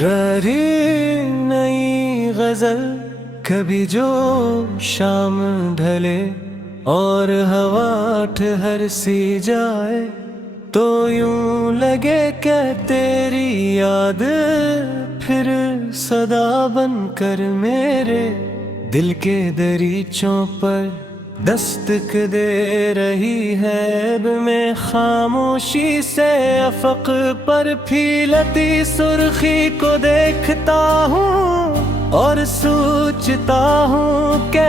करारी नई गजल कभी जो शाम ढले और हवा ठहर सी जाए तो यूं लगे क्या तेरी याद फिर सदा बनकर मेरे दिल के दरीचों पर दस्तक दे रही है। अब मैं खामोशी से अफक पर फीलती सुर्खी को देखता हूँ और सोचता हूँ कि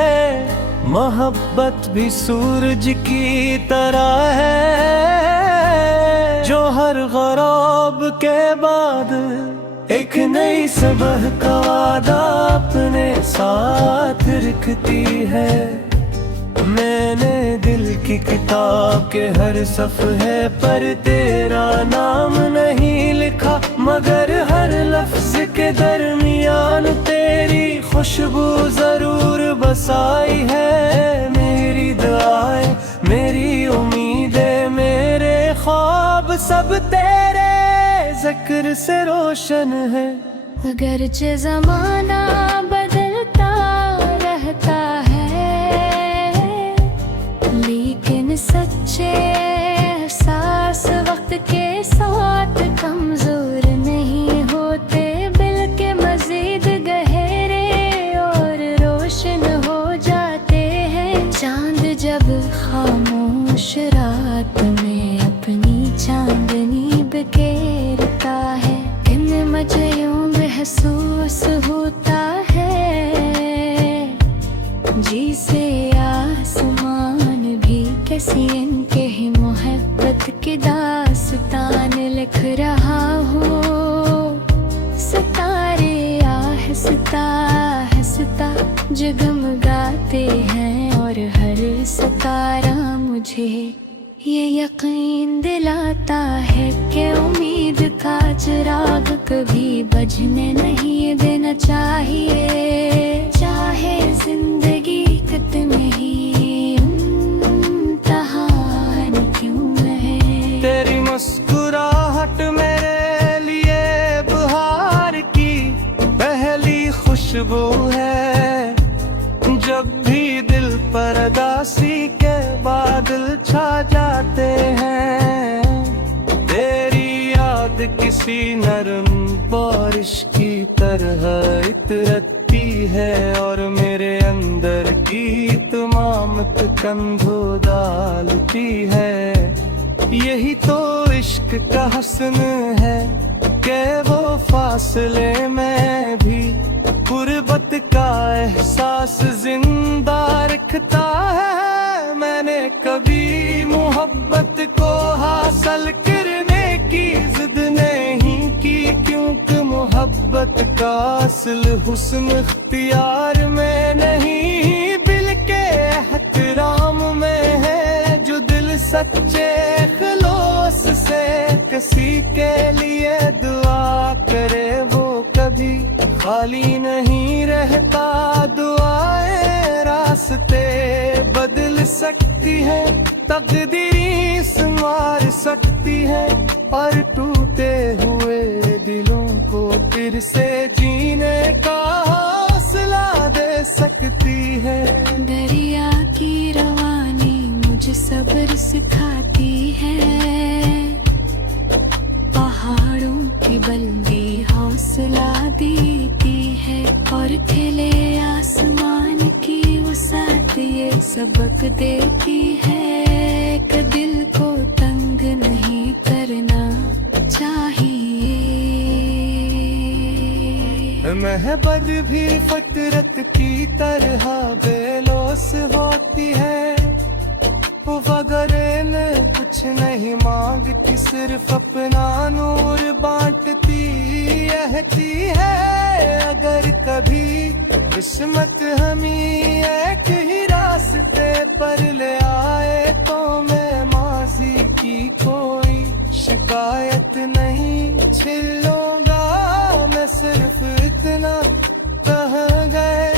मोहब्बत भी सूरज की तरह है जो हर गराब के बाद एक नई सुबह का वादा अपने साथ रखती है। मैंने दिल की किताब के हर सफ़हे पर तेरा नाम नहीं लिखा, मगर हर लफ्ज के दरमियान तेरी खुशबू जरूर बसाई है। मेरी दुआएं, मेरी उम्मीदें, मेरे ख्वाब सब तेरे ज़िक्र से रोशन है। अगरचे ज़माना बदलता रहता है, लेकिन सच्चे एहसास वक्त के साथ कमजोर नहीं होते, बल्कि मजीद गहरे और रोशन हो जाते हैं। चांद जब खामोश रात में अपनी चांदनी बिखेरता है, इन मचयों महसूस होता है जिसे आसमान भी किसी इनके ही मोहब्बत की दास्तान लिख रहा हो। सितारे आहिस्ता आहिस्ता जगमगाते हैं और हर सितारा मुझे ये यकीन दिलाता है कि उम्मीद का चिराग कभी बुझने नहीं देना चाहिए, चाहे जिंदगी कितनी ही इम्तिहान क्यों है। तेरी मुस्कुराहट मेरे लिए बहार की पहली खुशबू है, जब भी दिल पर उदासी के बादल छा जाते हैं। तेरी याद किसी नरम बारिश की तरह इतरती है और मेरे अंदर की तमाम तकन धो डालती है। यही तो इश्क का हसन है कि वो फासले में भी गुर्बत का एहसास जिंदा रखता है। मैंने कभी मोहब्बत को हासिल करने की जिद नहीं की, क्योंकि मोहब्बत का असल हुस्न इख्तियार में नहीं बल्कि एहतराम में है। जो दिल सच्चे खलूस से किसी के लिए दुआ करे वो कभी खाली नहीं रहता। दुआएं रास्ते बदल सकती है, तकदीर संवार सकती है और टूटे हुए दिलों को फिर से जीने का हौसला दे सकती है। दरिया की रवानी मुझे सब्र सिखाती है, पहाड़ों की बुलंदी हौसला देती है और खिले आसमान की वसात ये सबक देती है कि दिल को तंग नहीं करना चाहिए। महबत भी फितरत की तरह बेलौस होती है, वो वगैरह कुछ नहीं मांगती, सिर्फ अपना नूर बांटती रहती है। अगर कभी किस्मत हमें एक ही रास्ते पर ले आए तो मैं माजी की कोई शिकायत नहीं छिलूंगा। मैं सिर्फ इतना कह गए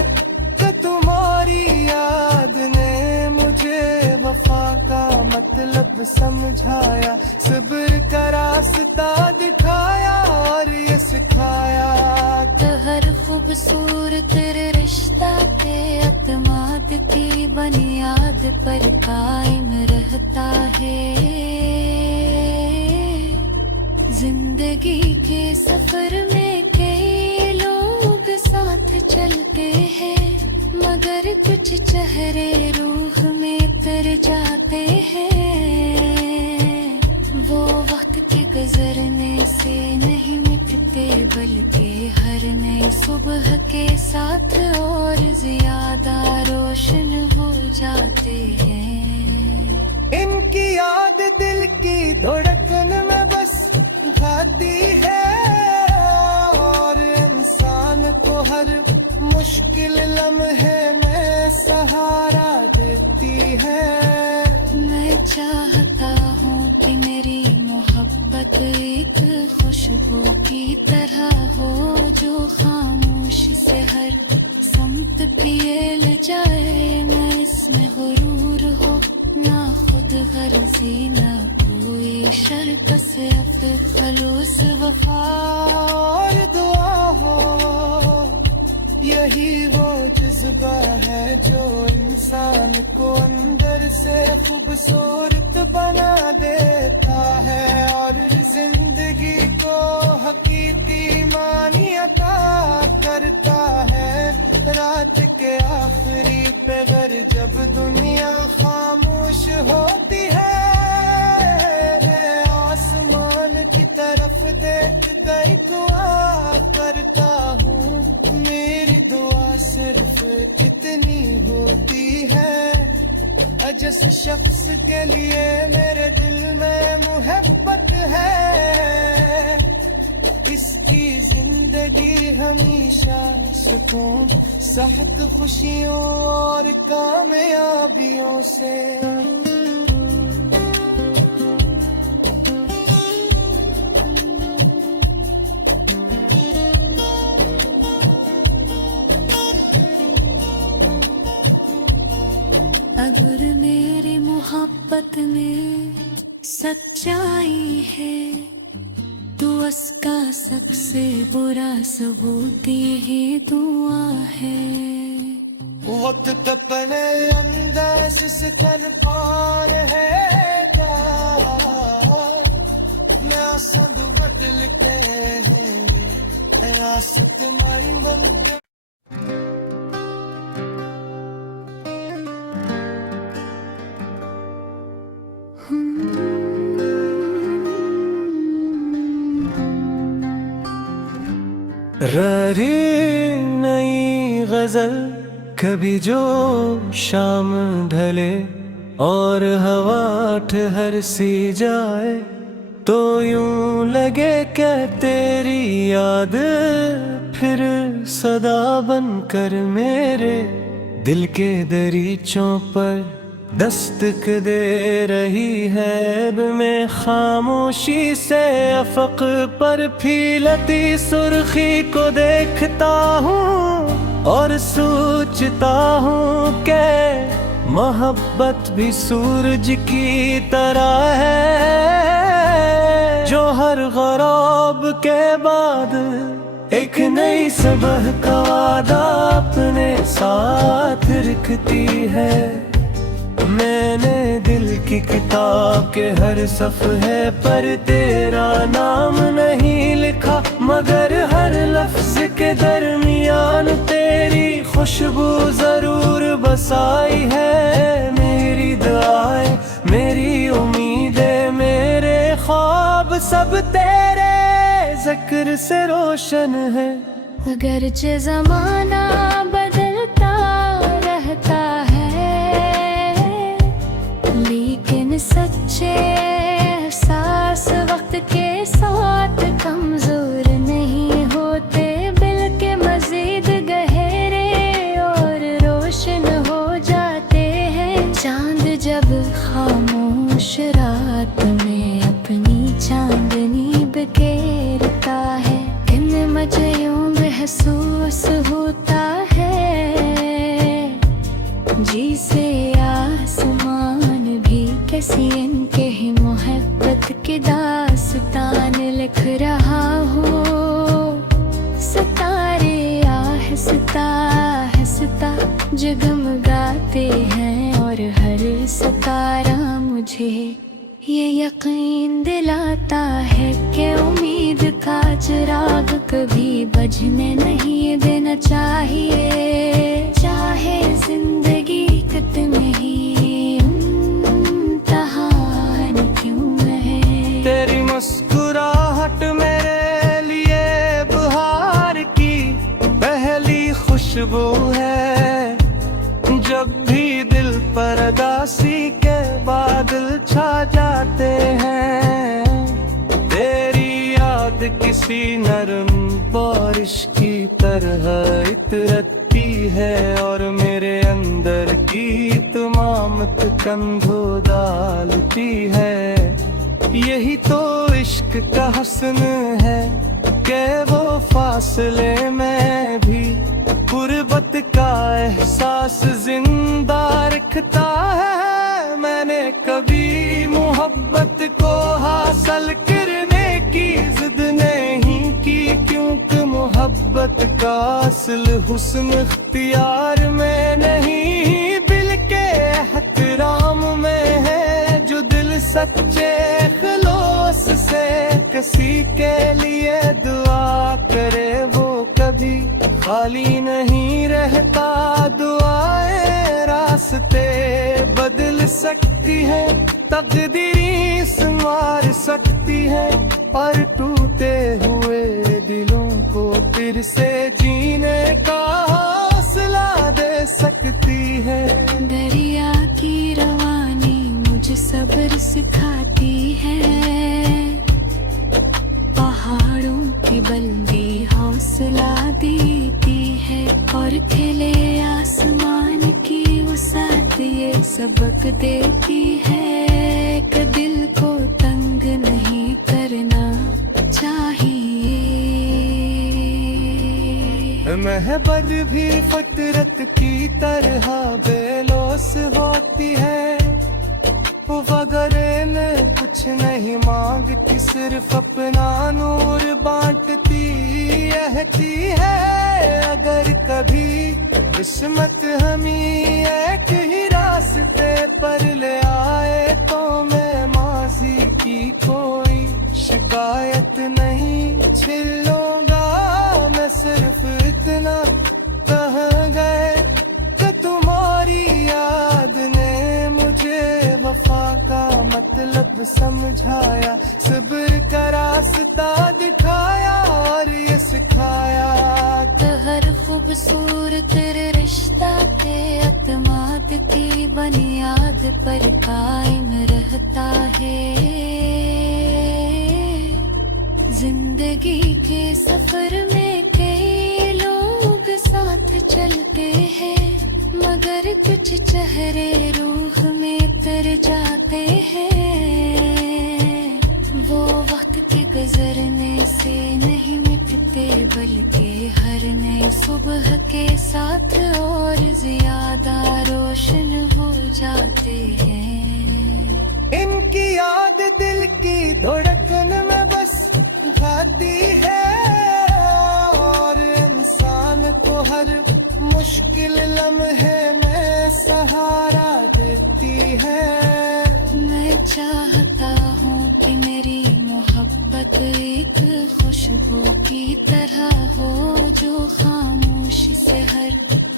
कि तुम्हारी याद ने मुझे वफा का मतलब समझाया, सब्र का रास्ता दिखाया और ये सिखाया खूबसूरत रिश्ता के अतमाद की बुनियाद पर कायम रहता है। जिंदगी के सफर में कई लोग साथ चलते हैं, मगर कुछ चेहरे रूह में तर जाते हैं। वो वक्त के गुजरने से नहीं मिटते, बल्कि हर नई सुबह के साथ और ज्यादा रोशन हो जाते हैं। इनकी याद दिल की धड़कन में बस गाती है, और इंसान को हर मुश्किल लम्हे में सहारा देती है। मैं चाहता हूँ कि मेरी मोहब्बत एक खुशबू की तरह हो, जो खामोश से हर समत फैल जाए। न इसमें गुरूर हो, ना खुद गर्जी, ना कोई शर्त से खलूस वफा और दुआ हो। यही वो जज्बा है जो इंसान को अंदर से खूबसूरत बना देता है, और जिंदगी को हकीकी मानी अता करता है। रात के आखिरी पहर जब दुनिया खामोश होती है, आसमान की तरफ देख कर दुआ करता हूँ। मेरी दुआ सिर्फ इतनी होती है, जिस शख्स के लिए मेरे दिल में मोहब्बत है, इसकी जिंदगी हमेशा सुकून, सेहत, खुशियों और कामयाबियों से। अगर मेरी मोहब्बत में सच्चाई है, तो उसका सबसे बुरा सबूत ही दुआ है। वक्त अपने अंदाज से तन पार है, मैं संद बदलते हैं रास्ते माई बन के। रही नई गजल कभी जो शाम ढले, और हवा ठहर सी जाए, तो यूं लगे क्या तेरी याद फिर सदा बनकर मेरे दिल के दरीचों पर दस्तक दे रही है। अब मैं खामोशी से अफक पर फीलती सुर्खी को देखता हूँ, और सोचता हूँ कि मोहब्बत भी सूरज की तरह है, जो हर गराब के बाद एक नई सुबह का वादा अपने साथ रखती है। मैंने दिल की किताब के हर सफ़हे पर तेरा नाम नहीं लिखा, मगर हर लफ्ज के दरमियान तेरी खुशबू जरूर बसाई है। मेरी दुआएं, मेरी उम्मीदें, मेरे ख्वाब सब तेरे जिक्र से रोशन है। अगरचे ज़माना बदलता रहता है, लेकिन सच्चे एहसास वक्त के साथ कमजोर नहीं होते, बल्कि मजीद गहरे और रोशन हो जाते हैं। चांद जब खामोश रात में अपनी चांदनी बिखेरता है, इन मज़ों महसूस होता है जगमगाते हैं और हर सितारा मुझे ये यकीन दिलाता है कि उम्मीद का चिराग कभी बुझने नहीं देना चाहिए। चाहे जिंदगी कितनी ही इम्तिहान क्यों है। तेरी मुस्कुराहट मेरे लिए बहार की पहली खुशबू है। जब भी दिल पर उदासी के बादल छा जाते हैं, तेरी याद किसी नरम बारिश की तरह इतरती है और मेरे अंदर की तमाम कंधो डालती है। यही तो इश्क का हुस्न है कि वो फासले में भी गुर्बत का एहसास जिंदा रखता है। मैंने कभी मोहब्बत को हासिल करने की जिद नहीं की, क्योंकि मोहब्बत का असल हुस्न इख्तियार में नहीं बल्कि एहतराम में है। जो दिल सच्चे खलूस से किसी के लिए दुआ करे वो कभी खाली नहीं रहता। दुआएं रास्ते बदल सकती है, तकदीरें संवार सकती है और टूटे हुए दिलों को फिर से जीने का हौसला दे सकती है। दरिया की रवानी मुझे सब्र सिखाती है, पहाड़ों की बुलंदी हौसला देती है और खिले आसमान की वसात ये सबक देती है कि दिल को तंग नहीं करना चाहिए। महबत भी फितरत की तरह बेलौस होती है। वो वगैरह में कुछ नहीं मांगती, सिर्फ अपना नूर बांटती रहती है। अगर कभी किस्मत हमें एक ही रास्ते पर ले आए तो मैं माजी की कोई शिकायत नहीं छिलूंगा। मैं सिर्फ इतना कह गए कि तुम्हारी याद ने मुझे वफा का मतलब समझाया, सब्र का रास्ता दिखाया और ये सिखाया तो हर खूबसूरत तेरे रिश्ता के अतमाद की बुनियाद पर कायम रहता है। जिंदगी के सफर में कई लोग साथ चलते हैं, मगर कुछ चेहरे रूह में तर जाते हैं। वो वक्त के गुजरने से नहीं मिटते बल्कि हर नई सुबह के साथ और ज्यादा रोशन हो जाते हैं। इनकी याद दिल की धड़कन में बस गाती है और इंसान को हर मुश्किल लम्हे में सहारा देती है। मैं चाहता हूँ कि मेरी मोहब्बत एक खुशबू की तरह हो जो खामोशी से हर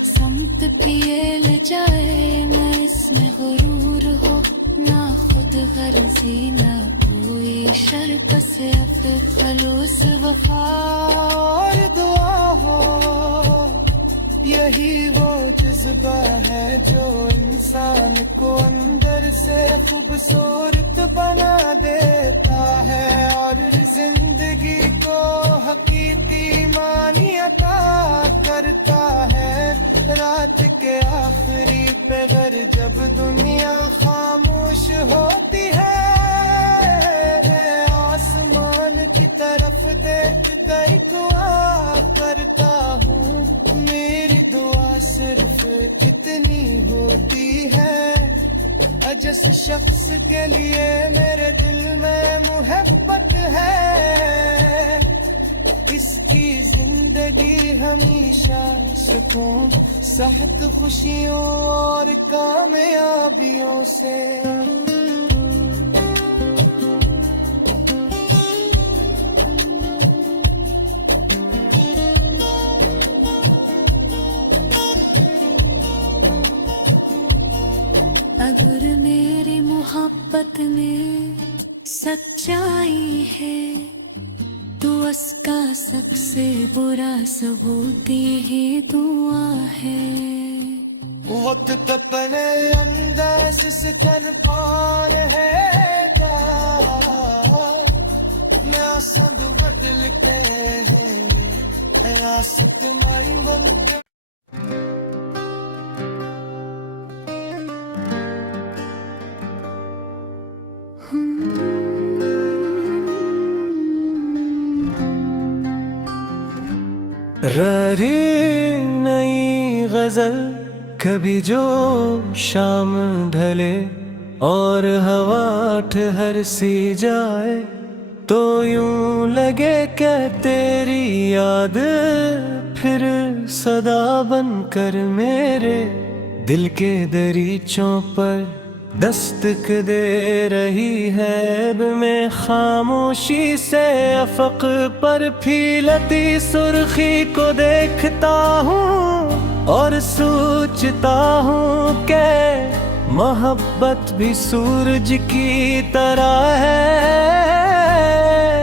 समत पियल जाए। न इसमें गुरूर हो ना खुद गर्जी न कोई शर्त से खलूस वफा और दुआ हो। यही वो जज्बा है जो इंसान को अंदर से खूबसूरत बना देता है और जिंदगी को हकीकी मानी अता करता है। रात के आखिरी पहर जब दुनिया खामोश होती है, आसमान की तरफ देख कर दुआ करता हूँ। मेरी दुआ सिर्फ इतनी होती है, जिस शख्स के लिए मेरे दिल में मोहब्बत है, इसकी जिंदगी हमेशा सुकून, सेहत, खुशियों और कामयाबियों से। अगर मेरी मोहब्बत में सच्चाई है तो उसका सबसे बुरा सबूत ही दुआ है। वक्त अपने अंदाज से कर पार है मैं संद बदल के रास्ते मारी बन के। रारी नई गजल कभी जो शाम ढले और हवा ठहर सी जाए तो यूं लगे क्या तेरी याद फिर सदा बनकर मेरे दिल के दरीचों पर दस्तक दे रही है। अब मैं खामोशी से अफक पर फीलती सुर्खी को देखता हूँ और सोचता हूँ कि मोहब्बत भी सूरज की तरह है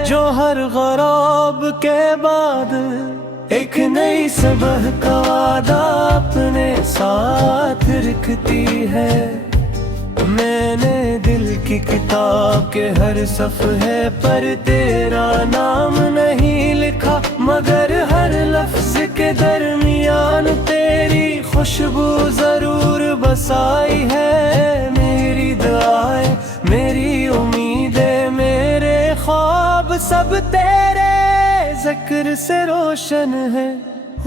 जो हर गराब के बाद एक नई सुबह का वादा अपने साथ रखती है। मैंने दिल की किताब के हर सफ़हे पर तेरा नाम नहीं लिखा, मगर हर लफ्ज के दरमियान तेरी खुशबू जरूर बसाई है। मेरी दुआएं, मेरी उम्मीदें, मेरे ख्वाब सब तेरे जिक्र से रोशन है।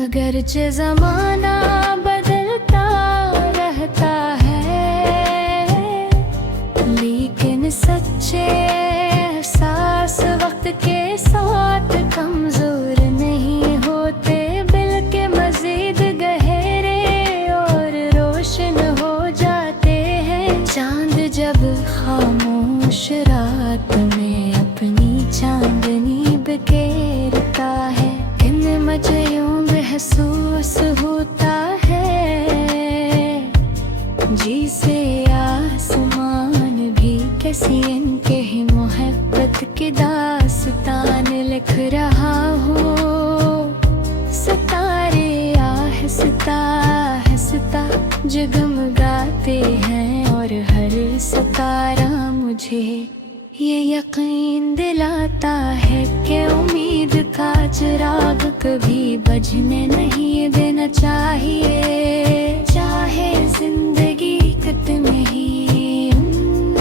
अगरचे ज़माना बदलता रहता है लेकिन सच्चे एहसास वक्त के साथ कमजोर नहीं होते, बल्कि मजीद गहरे और रोशन हो जाते हैं। चांद जब खामोश रात में अपनी चांदनी बिखेरता है, इन मचयों महसूस होता है जिसे आसमान भी किसी इनके ही मोहब्बत की दास्तान लिख रहा हो। सितारे आहिस्ता आहिस्ता जगमगाते हैं और हर सितारा मुझे ये यकीन दिलाता है कि उम्मीद का चिराग कभी बुझने नहीं देना चाहिए, चाहे जिंदगी कितनी ही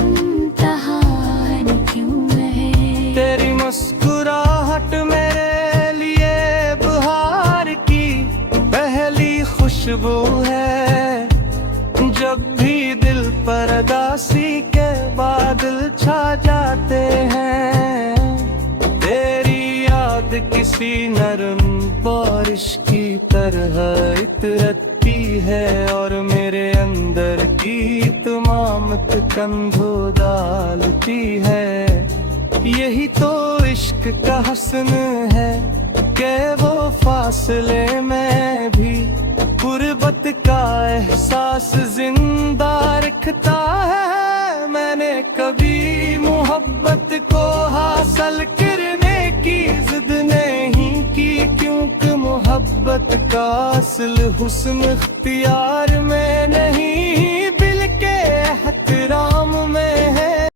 इम्तिहान क्यों है। तेरी मुस्कुराहट मेरे लिए बहार की पहली खुशबू है। जब भी दिल पर उदासी के बादल छा जाते हैं, तेरी याद किसी नरम बारिश की तरह इतरती है और मेरे अंदर की तमाम कंधो डालती है। यही तो इश्क का हसन है कि वो फासले में भी गुर्बत का एहसास जिंदा रखता है। मैंने कभी मोहब्बत को हासिल करने की जिद नहीं की, क्योंकि मोहब्बत का असल हुस्न इख्तियार